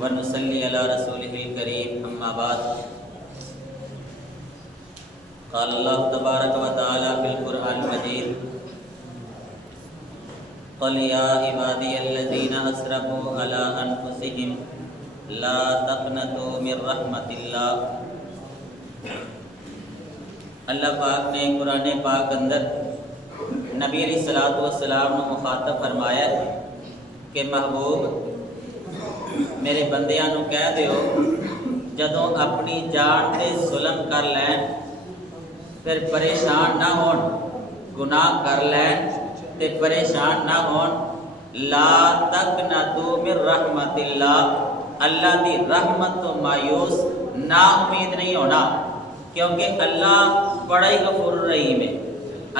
वनुसल्ली अला रसूलिहिल करीम अम्मा बाद। क़ाल अल्लाहु तबारक व तआला फिल क़ुरआनिल मजीद क़ुल या इबादियल्लज़ीना असरफ़ू अला अनफुसिहिम ला तक़नतू मिर रहमतिल्लाह। अल्लाह पाक ने कुरान पाक अंदर नबी अलैहिस्सलातु वस्सलाम को मुखातब फरमाया कि महबूब मेरे बंदियां नूं कह दिओ जदों अपनी जान ते जुल्म कर लैन फिर परेशान ना होन, गुनाह कर लैन ते परेशान ना होन। ला तक़नतू मिर रहमतिल्लाह, अल्लाह दी रहमत तो मायूस ना उम्मीद नहीं होना, क्योंकि अल्लाह बड़ा ही गफूर रहीम है।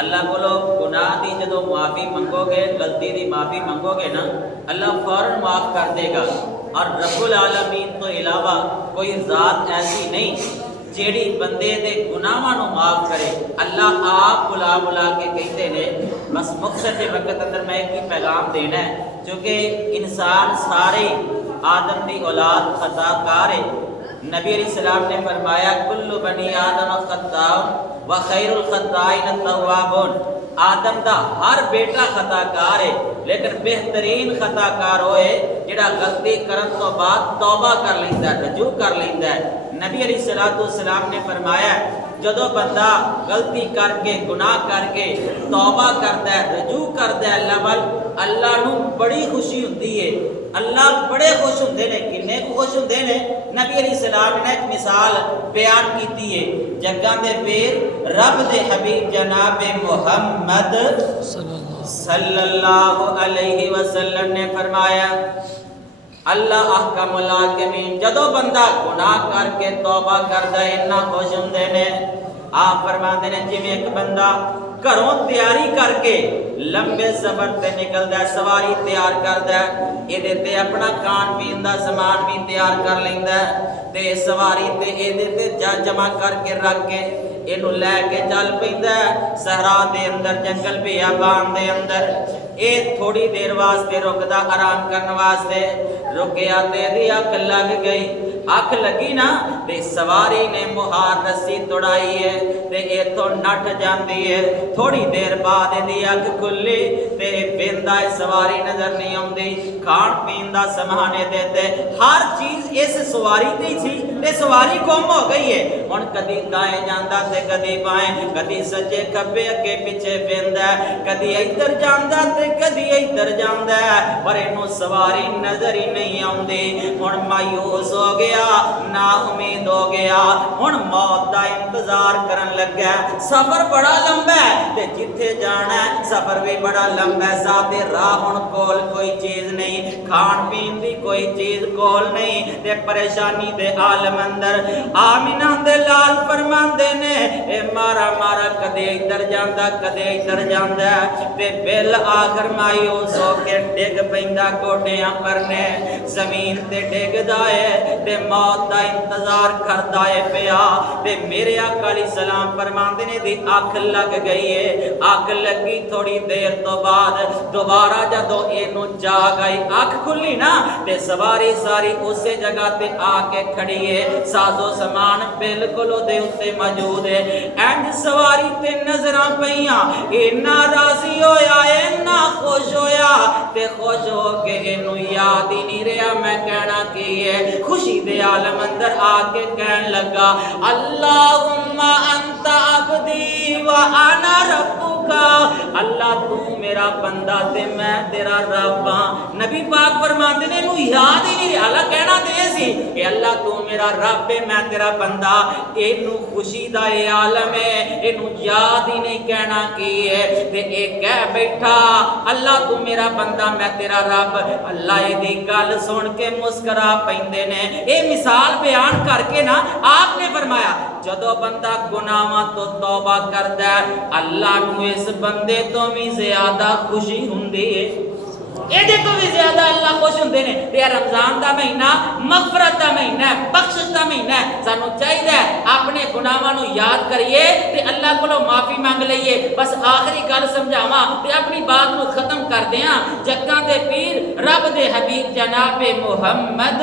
अल्लाह बोलो गुनाह की जो माफ़ी मंगोगे, गलती की माफ़ी मंगोगे ना, अल्लाह फ़ौरन माफ़ कर देगा। और रब्बुल आलमीन तो इलावा कोई ज़ात ऐसी नहीं जेड़ी बंदे दे गुनाहां नूं माफ़ करे। अल्लाह आप बुला बुला के कहते ने। बस मकसद के वक्त अंदर मैं एक ही पैगाम देना है, क्योंकि इंसान सारे आदम की औलाद खताकार है। नबी अलैहिस्सलाम ने फरमाया कुल्लु बनी आदम खत्ताउन व खैरुल खत्ताइन तव्वाबुन। आदम दा हर बेटा खताकार है, लेकिन बेहतरीन खताकार होए जिहड़ा गलती करन तो बाद तौबा कर लैंदा, रजू कर लैंदा है। नबी अलैहिस्सलातु वस्सलाम ने फरमाया जदों बंदा गलती करके गुनाह करके तौबा करता है, रजू करता है अल्लाह वल, अल्लाह नूं बड़ी खुशी हुंदी है। अल्लाह बड़े खुश हुंदे ने। किन्ने खुश हुंदे ने? नबी अलैहिस्सलाम ने एक मिसाल बयान की है। जग्गां दे पीर रब दे हबीब जनाब मुहम्मद सल्लल्लाहु अलैहि वसल्लम ने फरमाया अल्लाह अहकमुल हाकिमीन जदों बंदा गुनाह करके तौबा करदा है इन्ना खुश हुंदे ने। आप फरमाते ने जिवें एक बंदा घरों तैयारी करके लंबे सफर ते निकलदा है, सवारी तैयार करदा है, इहदे ते अपना खान पीन दा समान भी तैयार कर लैंदा है ते सवारी ते इहदे ते जमा करके रख के इनू लैके चल पैंदा है सहरा दे अंदर, जंगल बियाबान दे अंदर। ये थोड़ी देर वास्ते रुकदा आराम करने वास्ते, रुकिया ते दी अख लग गई। अख लगी ना ते सवारी ने मुहार रस्सी तोड़ाई है ते इथों नठ जाती है। थोड़ी देर बाद इहदी अख खुली ते बेंदा सवारी नजर नहीं आती। खान पीन का समान देते हर चीज इस सवारी ते सी ते सवारी गुम हो गई है। हुण कदी दाएं जांदा ते कदी बाएं, कदी सज्जे खब्बे अगे पिछे बेंदा, कदी इधर जांदा ते कदी इधर जांदा, पर इनू सवारी नजर ही नहीं आती। हुण मायूस हो गया, ना उम्मीद हो गया, हुण मौत का इंतजार करन लगा। सफर बड़ा लंबा है ते जिथे जाना है सफर भी बड़ा लंबा है। सादे राह हुण कोल कोई चीज नहीं, खान पीन की कोई चीज कोल नहीं ते परेशानी दे आलम अंदर आमिना दे लाल फरमांदे ने ए मारा मारा कदे इधर जांदा कदे इधर जांदा ते बिल आखिर मायूस हो के डिग पैंदा गोडियां पर ने जमीन ते डिगदा है ते मौत का इंतजार करदा है पिया। ते मेरे आका अलैहिस्सलाम फरमांदे ने दी अख लग गई है। अख लगी थोड़ी देर तो बाद दोबारा जदों इनू जाग आई, अख खुली ना ते सवारी सारी उसे जगह ते आके खड़ी है। साजो समान बिल्कुल उहदे उत्ते मौजूद है। इंज सवारी ते नजरां पईयां, इन्ना राजी होया, इन्ना खुश होया ते खुश हो के इनू याद ही नहीं रहा मैं कहना की है। खुशी दे आलम अंदर आके कहन लगा अल्लाहुम्मा अंता अब्दी व अना रब्बुका। अल्लाह तू मेरा बंदा ते मैं तेरा रब हां। नबी पाक फरमाते ने इनू याद ही नहीं रहा, कहना ते सी कि अल्लाह तू मेरा रब है मैं तेरा बंदा। इनू खुशी दा ये आलम है, इनू याद ही नहीं कहना की है ते ए कह बैठा अल्लाह तू मेरा बंदा मैं तेरा रब। अल्लाह दी गल सुन के मुस्करा पैंदे ने। ये मिसाल बयान करके ना आपने फरमाया जदों बंदा गुनाहां तो तौबा करदा है अल्लाह नू इस बंदे तो भी ज्यादा खुशी हुंदी है। ਇਹਦੇ ਤੋਂ ਵੀ ਜ਼ਿਆਦਾ ਅੱਲਾ ਖੁਸ਼ ਹੁੰਦੇ ਨੇ। ਤੇ रमजान ਦਾ ਮਹੀਨਾ ਮਗਫਰਤ ਦਾ ਮਹੀਨਾ ਹੈ, ਬਖਸ਼ਿਸ਼ ਦਾ ਮਹੀਨਾ ਹੈ। ਸਾਨੂੰ ਚਾਹੀਦਾ ਹੈ ਆਪਣੇ ਗੁਨਾਹਾਂ ਨੂੰ ਯਾਦ ਕਰੀਏ ਤੇ ਅੱਲਾ ਕੋਲੋਂ ਮਾਫੀ ਮੰਗ ਲਈਏ। ਬਸ ਆਖਰੀ ਗੱਲ ਸਮਝਾਵਾਂ ਤੇ ਆਪਣੀ ਬਾਤ ਨੂੰ ਖਤਮ ਕਰਦੇ ਹਾਂ। ਜੱਗਾਂ ਦੇ ਪੀਰ ਰੱਬ ਦੇ ਹਬੀਬ जनाब मुहम्मद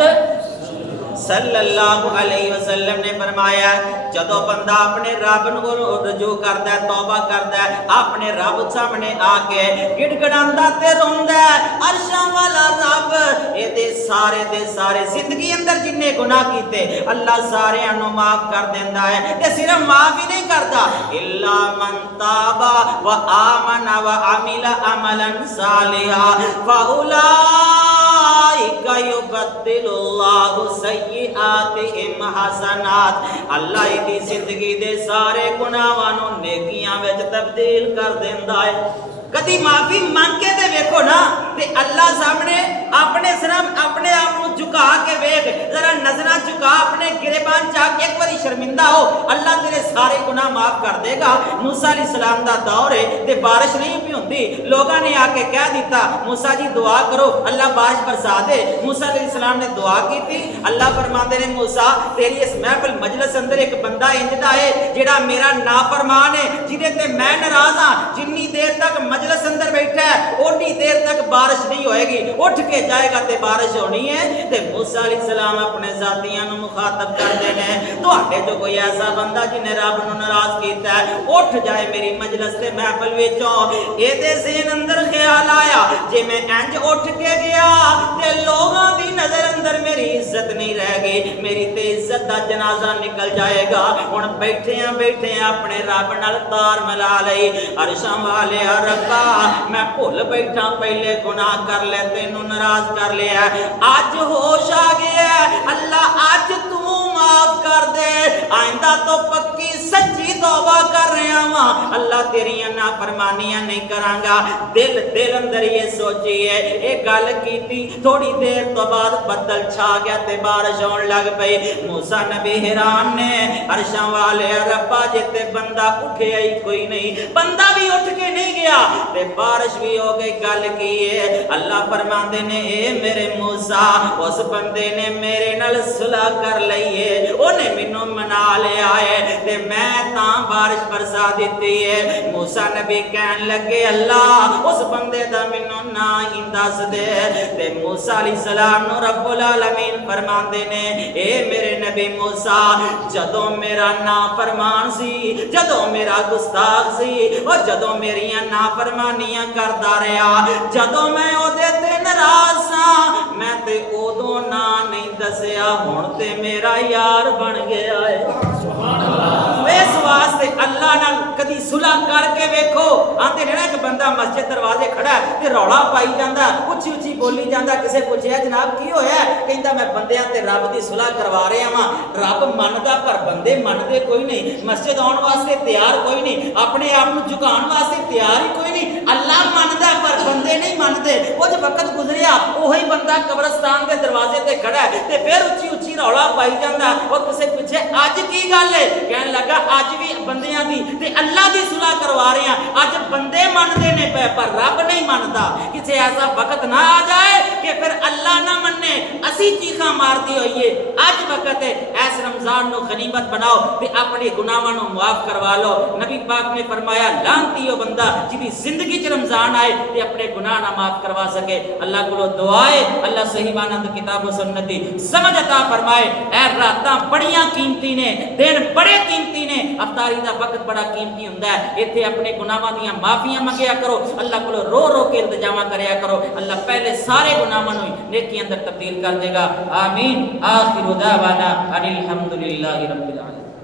सल्लल्लाहु अलैहि वसल्लम ने फरमाया जदों बंदा अपने रब नूं रजू करदा है, तौबा करदा है, अपने रब सामने आके गिड़गिड़ांदा ते रोंदा है, अरशां वाला रब इहदे सारे दे सारे जिंदगी अंदर जिन्ने गुनाह कीते अल्लाह सारियां नूं माफ कर देंदा है। ते सिर्फ माफ ही नहीं करदा, इल्ला मन ताबा व आमना व अमिला अमलन सालिहा फउलाइका युबद्दिलुल्लाहु सय्यिआतिहिम हसनात। अल्लाह दी जिंदगी दे सारे गुनाहां नूं नेकियां विच तब्दील कर देंदा है। कदी माफी मांग के ते वेखो ना ते अल्लाह सामने अपने सिर्फ अपने आप को झुका के वेख, जरा नजर झुका अपने गिरेबान चाक एक बारी शर्मिंदा हो, अल्लाह तेरे सारे गुनाह माफ कर देगा। मूसा अलैहिस्सलाम दा दौर है ते बारिश नहीं पई हुंदी, लोगों ने आके कह दिता मूसा जी दुआ करो अल्लाह बारिश बरसा दे। मूसा अलैहिस्सलाम ने दुआ की थी, अल्लाह फरमाते ने मूसा तेरी इस महफिल मजलिस अंदर एक बंदा इंजदा है जेड़ा मेरा नाफरमान है, जिदे ते मैं नाराज हां, जिन्नी देर तक मजलिस अंदर बैठा है ओनी देर तक बारिश नहीं होएगी, उठ के जाएगा ते बारिश होनी है। ते मूसा अलैहिस्सलाम अपने साथियां नु मुखातब करदे ने तुहाडे जो कोई ऐसा बंदा जिन्हें रब नु नाराज कीता है उठ जाए मेरी मजलिस ते महफिल विचों। एदे ज़हन अंदर ख्याल आया जे मैं इंज उठ के गया ते लोगां दी नजर अंदर मेरी इज्जत नहीं रह गई, मेरी ते इज्जत दा जनाजा निकल जाएगा। हुण बैठियां बैठियां अपने रब नाल तार मिला लई, अरशां वाले रब्बा मैं भुल बैठा पहले गुनाह कर ले तेनू नाराज कर लिया, अज होश आ गया अल्लाह अज तू माफ कर दे, आइंदा तो पक्की सच्ची तौबा कर रहा हां, अल्लाह तेरियां नाफरमानियां नहीं करांगा। दिल अंदर ये सोचिए ये गल कीती, थोड़ी देर तो बाद बदल छा गया ते बारिश होने लग पई। मूसा नबी हैरान ने अरशां वाले रब्बा जिते बंदा उठे ही कोई नहीं, बंदा भी उठ के नहीं गया ते बारिश भी हो गई। गल की है अल्लाह फरमाते ने ए मेरे मूसा उस बंदे ने मेरे नाल सुलह कर लई है, ओने मैनू मना लिया है ते मैं तां बारिश बरसा दी है। मूसा नबी कहन लगे अल्लाह उस बंदे दा मैनू ना ही दस दे। ते मूसा अलैहिस्सलाम नु रब्बुल आलमीन फरमाते ने ए मेरे नबी मूसा जदों मेरा नाफरमान सी, जदों मेरा गुस्ताख सी, और जदों मेरियां नाफरमानियां करदा रहा, जदों मैं ओदे ते नाराज सा मैं ते ओदों ना नहीं दसिया, हुण ते मेरा यार बन गया है। सुभान अल्लाह। इस वास्ते अल्लाह नाल कदी सुलह करके वेखो। आंदे ने ना एक बंदा मस्जिद दरवाजे खड़ा है ते रौला पाई जांदा, उच्ची उच्ची बोली जांदा, किसे पुछया जनाब की होया, कहंदा मैं बंदियां ते रब दी सुलह करवा रहा हां। रब मनदा पर बंदे मनदे कोई नहीं, मस्जिद आउण वास्ते तैयार कोई नहीं, अपने आप नूं झुकाउण वास्ते तैयार ही कोई नहीं। अल्लाह मनदा पर बंदे नहीं मनदे। कुछ वक्त गुजरिया ओही बंदा कब्रिस्तान के दरवाजे ते खड़ा है ते फिर उच्ची उच्ची रौला पाई जांदा, और किसे पूछे अज की गल है, कहन लगा अज भी बंदियां दी ते अल्लाह दी सुलह करवा रहे हैं, अज बंदे मनदे ने पर रब नहीं मनदा। किसे ऐसा वक्त ना आ जाए कि फिर अल्लाह ना मन्ने असी चीखा मारती होइए। अज वक्त है इस रमजान नु गनीमत बनाओ ते अपने गुनाहां नु माफ करवा लो। नबी पाक ने फरमाया लानती हो बंदा जिदी जिंदगी च रमजान आए ते अपने गुनाह ना माफ करवा सके। अल्लाह कोलो दुआ है अल्लाह सही मानंद किताब व सुन्नत दी समझ अता फरमाए। ए रातां बड़ियां कीमती ने, दिन बड़े कीमती ने, अफ्तारी दा वक्त बड़ा कीमती हुंदा है। इत्थे अपने गुनाहां दीयां माफियां मंगिया करो, अल्लाह कोलो रो रो के इल्तिजामा करया करो, अल्लाह पहले सारे गुनाहां नूं नेकी अंदर तब्दील कर देगा। आमीन। आखिरु दावाना अनिल हम्दुलिल्लाहि रब्बिल आलमीन।